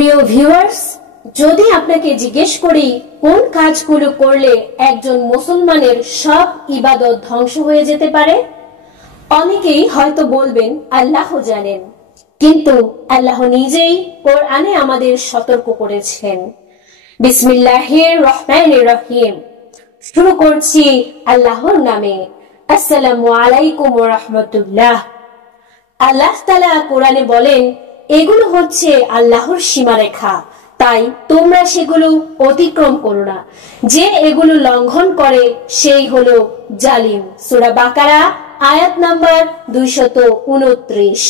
প্রিয় ভিউয়ার্স, যদি আপনাকে জিজ্ঞেস করি কোন কাজগুলো করলে একজন মুসলমানের সব ইবাদত ধ্বংস হয়ে যেতে পারে, অনেকেই হয়তো বলবেন আল্লাহ জানেন, কিন্তু আল্লাহ নিজেই কোরআনে আমাদের সতর্ক করেছেন। বিসমিল্লাহির রহমানির রহিম। শুরু করছি আল্লাহর নামে। আসসালামু আলাইকুম ওয়া রাহমাতুল্লাহ। আল্লাহ তাআলা কোরআনে বলেন, এগুলো হচ্ছে আল্লাহর সীমারেখা, তাই তোমরা সেগুলো অতিক্রম করো না। যে এগুলো লঙ্ঘন করে সেই হলো জালিম। সূরা বাকারা আয়াত নাম্বার 229।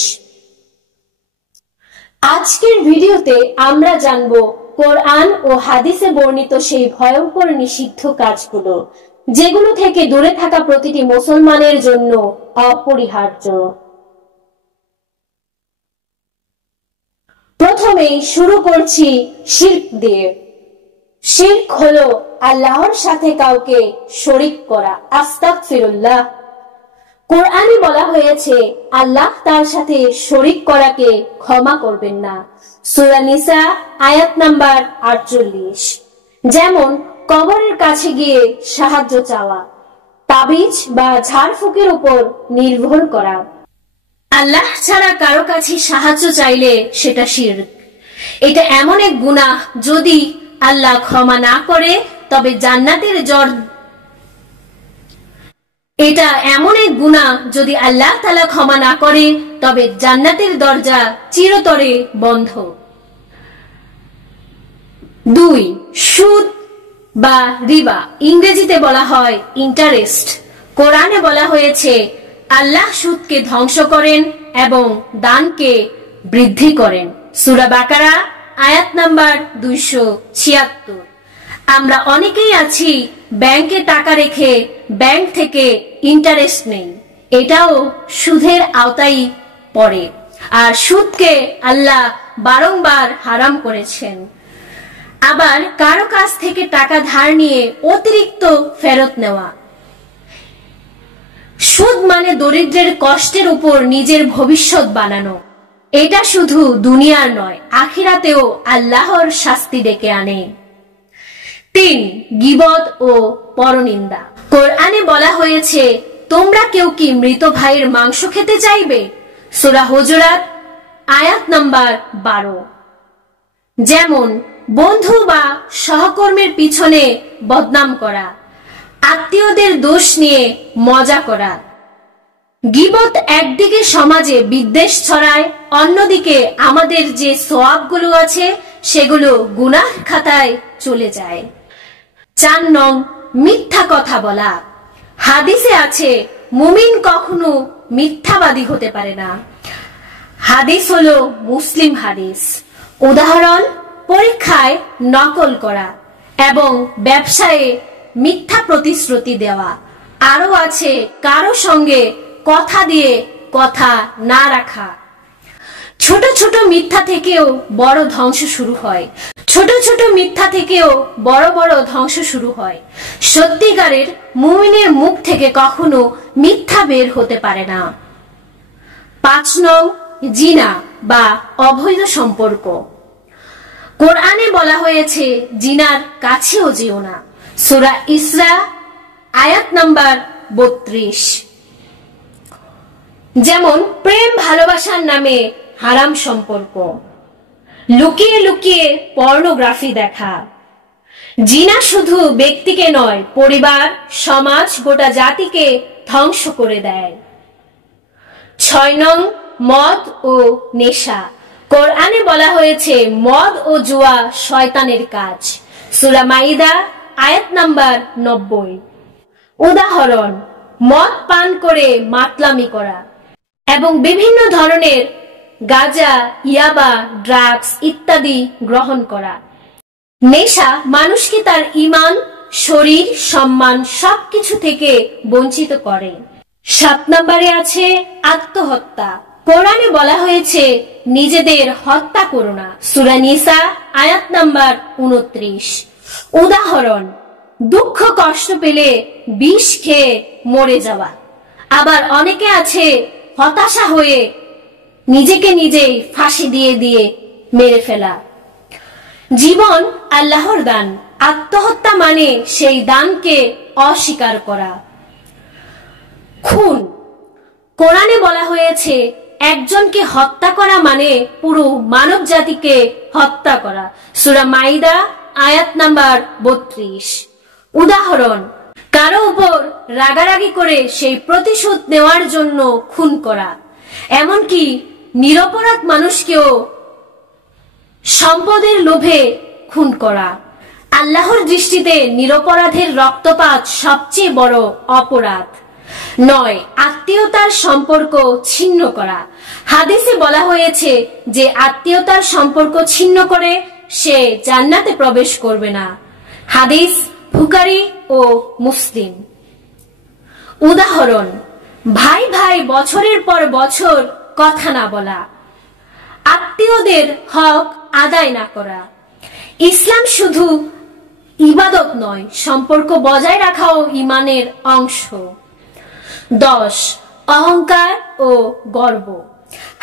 আজকের ভিডিওতে আমরা জানব কোরআন ও হাদিসে বর্ণিত সেই ভয়ঙ্কর নিষিদ্ধ কাজগুলো, যেগুলো থেকে দূরে থাকা প্রতিটি মুসলমানের জন্য অপরিহার্য। প্রথমেই শুরু করছি শিরক দিয়ে। শিরক হলো আল্লাহর সাথে কাউকে শরীক করা। আস্তাগফিরুল্লাহ। কোরআনে বলা হয়েছে আল্লাহ তার সাথে শরীক করাকে ক্ষমা করবেন না। সূরা নিসা আয়াত নাম্বার 48। যেমন কবরের কাছে গিয়ে সাহায্য চাওয়া, তাবিজ বা ঝাড়ফুঁকের উপর নির্ভর করা। আল্লাহ ছাড়া কারো কাছে সাহায্য চাইলে সেটা শিরক। এটা এমন এক গুনাহ, যদি আল্লাহ ক্ষমা না করে তবে জান্নাতের এটা এমন এক গুনাহ, যদি আল্লাহ তাআলা ক্ষমা না করে তবে জান্নাতের দরজা চিরতরে বন্ধ। 2. সুদ বা রিবা, ইংরেজিতে বলা হয় ইন্টারেস্ট। কোরআনে বলা হয়েছে আল্লাহ সুদকে ধ্বংস করেন এবং দানকে বৃদ্ধি করেন। সূরা বাকারা আয়াত নাম্বার 276। আমরা অনেকেই আছি ব্যাংকে টাকা রেখে ব্যাংক থেকে ইন্টারেস্ট নেই, এটাও সুদের আওতায় পড়ে। আর সুদকে আল্লাহ বারংবার হারাম করেছেন। আবার কারো কাছ থেকে টাকা ধার নিয়ে অতিরিক্ত ফেরত নেওয়া। সুদ মানে দরিদ্রের কষ্টের উপর নিজের ভবিষ্যৎ বানানো। এটা শুধু দুনিয়ার নয়, আখিরাতেও আল্লাহর শাস্তি ডেকে আনে। 3. গীবত ও পরনিন্দা। কোরআনে বলা হয়েছে তোমরা কেউ কি মৃত ভাইয়ের মাংস খেতে চাইবে? সূরা হুজুরাত আয়াত নাম্বার 12। যেমন বন্ধু বা সহকর্মীর পিছনে বদনাম করা, আত্মীয়দের দোষ নিয়ে মজা করা। গীবত একদিকে সমাজে বিদ্বেষ ছড়ায়, অন্যদিকে আমাদের যে সওয়াবগুলো আছে সেগুলো গুনাহ খাতায় চলে যায়। 4 নং মিথ্যা কথা বলা। হাদিসে আছে মুমিন কখনো মিথ্যাবাদী হতে পারে না। হাদিস হলো মুসলিম হাদিস। উদাহরণ, পরীক্ষায় নকল করা এবং ব্যবসায়ে মিথ্যা প্রতিশ্রুতি দেওয়া। আরো আছে কারো সঙ্গে কথা দিয়ে কথা না রাখা। ছোট ছোট মিথ্যা থেকেও বড় ধ্বংস শুরু হয়। ছোট ছোট মিথ্যা থেকেও বড় বড় ধ্বংস শুরু হয়। সত্যিকারের মুমিনের মুখ থেকে কখনো মিথ্যা বের হতে পারে না। 5 নং জিনা বা অবৈধ সম্পর্ক। কোরআনে বলা হয়েছে জিনার কাছেও যেও না। সূরা ইসরা আয়াত নাম্বার 32। যেমন প্রেম ভালোবাসার নামে হারাম সম্পর্ক, লুকিয়ে লুকিয়ে পর্নোগ্রাফি দেখা। জিনা শুধু ব্যক্তিকে নয়, পরিবার, সমাজ, গোটা জাতিকে ধ্বংস করে দেয়। 6 নং মদ ও নেশা। কোরআনে বলা হয়েছে মদ ও জুয়া শয়তানের কাজ। সূরা মাইদা আয়াত নাম্বার 90। উদাহরণ, মদ পান করে মাতলামি করা এবং বিভিন্ন ধরনের গাঁজা, ইয়াবা, ড্রাগস ইত্যাদি গ্রহণ করা। নেশা মানুষকে তার ঈমান, শরীর, সম্মান সবকিছু থেকে বঞ্চিত করে। 7 নম্বরে আছে আত্মহত্যা। কোরআনে বলা হয়েছে নিজেদের হত্যা করো না। সূরা নিসা আয়াত নাম্বার 29। উদাহরণ, দুঃখ কষ্ট পেলে বিষ খেয়ে মরে যাওয়া। আবার অনেকে আছে হতাশা হয়ে নিজেকে নিজেই ফাঁসি দিয়ে মেরে ফেলা। জীবন আল্লাহর দান, আত্মহত্যা মানে সেই দানকে অস্বীকার করা। খুন, কোরআনে বলা হয়েছে একজনকে হত্যা করা মানে পুরো মানব জাতিকে হত্যা করা। সূরা মাইদা আয়াত নাম্বার 32। উদাহরণ, কারো উপর রাগারাগি করে সেই প্রতিশোধ নেওয়ার জন্য খুন করা, এমনকি নিরপরাধ মানুষকেও সম্পদের লোভে খুন করা। আল্লাহর দৃষ্টিতে নিরপরাধের রক্তপাত সবচেয়ে বড় অপরাধ। 9, আত্মীয়তার সম্পর্ক ছিন্ন করা। হাদিসে বলা হয়েছে যে আত্মীয়তার সম্পর্ক ছিন্ন করে সে জান্নাতে প্রবেশ করবে না। হাদিস বুখারী ও মুসলিম। উদাহরণ, ভাই ভাই বছরের পর বছর কথা না বলা, আত্মীয়দের হক আদায় না করা। ইসলাম শুধু ইবাদত নয়, সম্পর্ক বজায় রাখাও ঈমানের অংশ। 10, অহংকার ও গর্ব।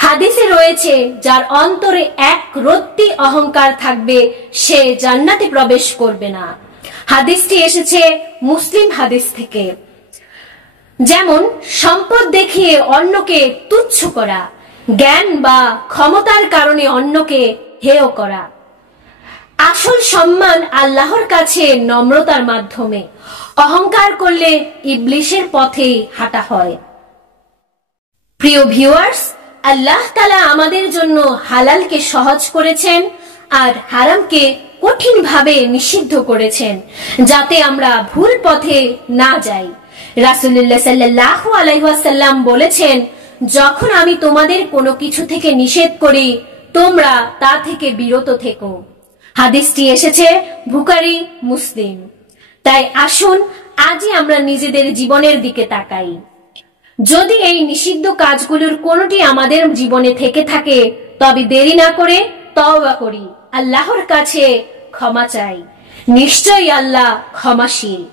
হাদিসে রয়েছে যার অন্তরে এক রত্তি অহংকার থাকবে সে জান্নাতে প্রবেশ করবে না। হাদিসটি এসেছে মুসলিম হাদিস থেকে। যেমন সম্পদ দেখিয়ে অন্যকে তুচ্ছ করা, জ্ঞান বা ক্ষমতার কারণে অন্যকে হেয় করা। আসল সম্মান আল্লাহর কাছে নম্রতার মাধ্যমে, অহংকার করলে ইবলিসের পথে হাঁটা হয়। প্রিয় ভিউয়ার্স, আল্লাহ তাআলা আমাদের জন্য হালালকে সহজ করেছেন আর হারামকে কঠিনভাবে নিষিদ্ধ করেছেন, যাতে আমরা ভুল পথে না যাই। রাসূলুল্লাহ সাল্লাল্লাহু আলাইহি ওয়াসাল্লাম বলেছেন, যখন আমি তোমাদের কোনো কিছু থেকে নিষেধ করি তোমরা তা থেকে বিরত থেকো। হাদিসটি এসেছে বুখারী মুসলিম। তাই আসুন আজই আমরা নিজেদের জীবনের দিকে তাকাই। যদি এই নিষিদ্ধ কাজগুলোর কোনোটি আমাদের জীবনে থেকে থাকে তবে দেরি না করে তওবা করি, আল্লাহর কাছে ক্ষমা চাই। নিশ্চয়ই আল্লাহ ক্ষমাশীল।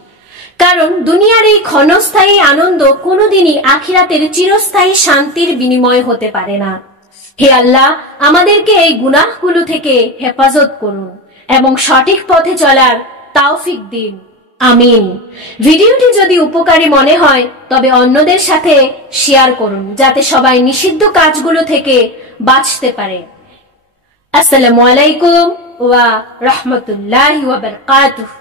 কারণ দুনিয়ার এই ক্ষণস্থায়ী আনন্দ কোনোদিনই আখিরাতের চিরস্থায়ী শান্তির বিনিময় হতে পারে না। হে আল্লাহ, আমাদেরকে এই গুনাহগুলো থেকে হেফাজত করুন এবং সঠিক পথে চলার তৌফিক দিন। আমিন। ভিডিওটি যদি উপকারী মনে হয় তবে অন্যদের সাথে শেয়ার করুন, যাতে সবাই নিষিদ্ধ কাজগুলো থেকে বাঁচতে পারে। আসসালামু আলাইকুম ওয়া রাহমাতুল্লাহি ওয়া বারাকাতুহু।